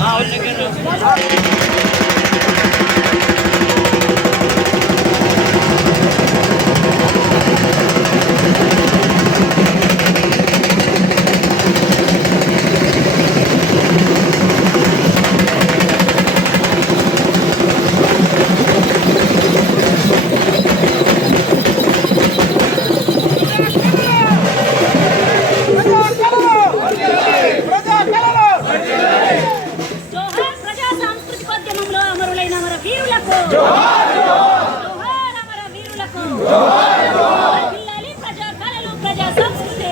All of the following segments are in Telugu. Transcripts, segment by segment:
Ah, olha que సంస్కృతి.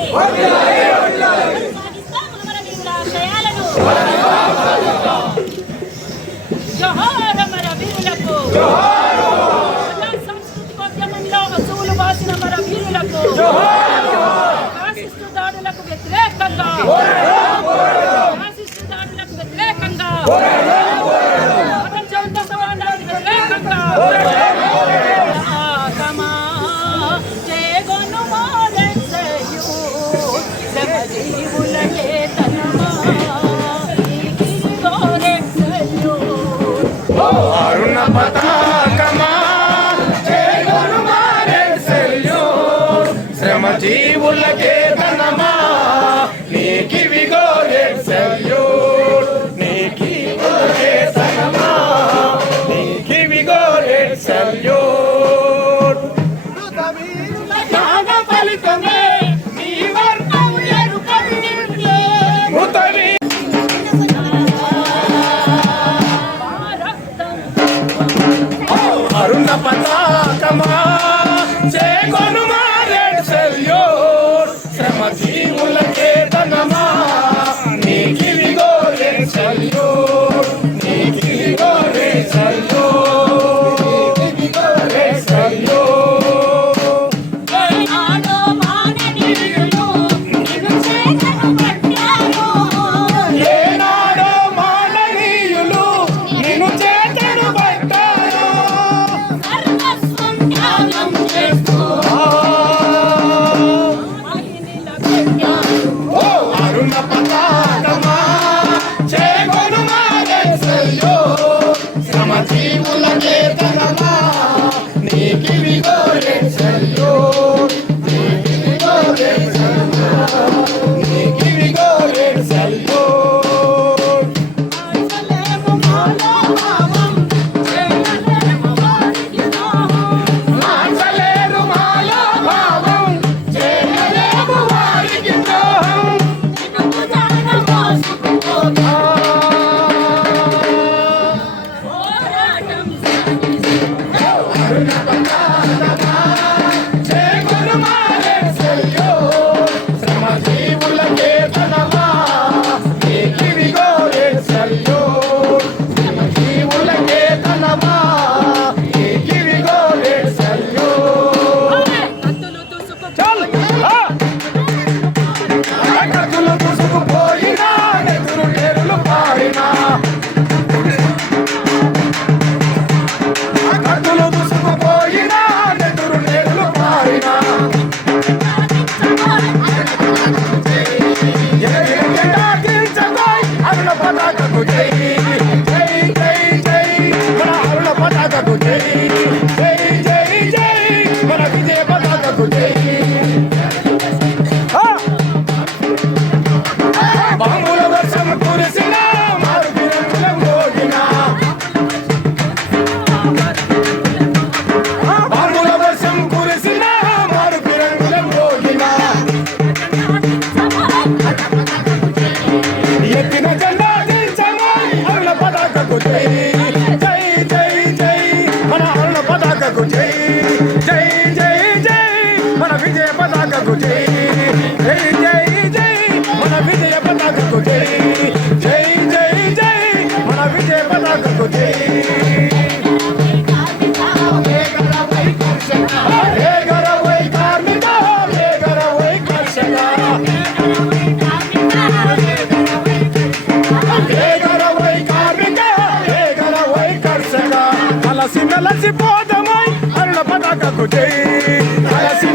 కోద్యమంలో వసూలు వాసిన మన వీరులకు. Oh, Aruna Patan. pata Santo. Thank you. పతాకకు జై. జై జై జై మన విజయ పతాకకు జై. లసిపోదమై అరుణ పతాకకు జై. లసి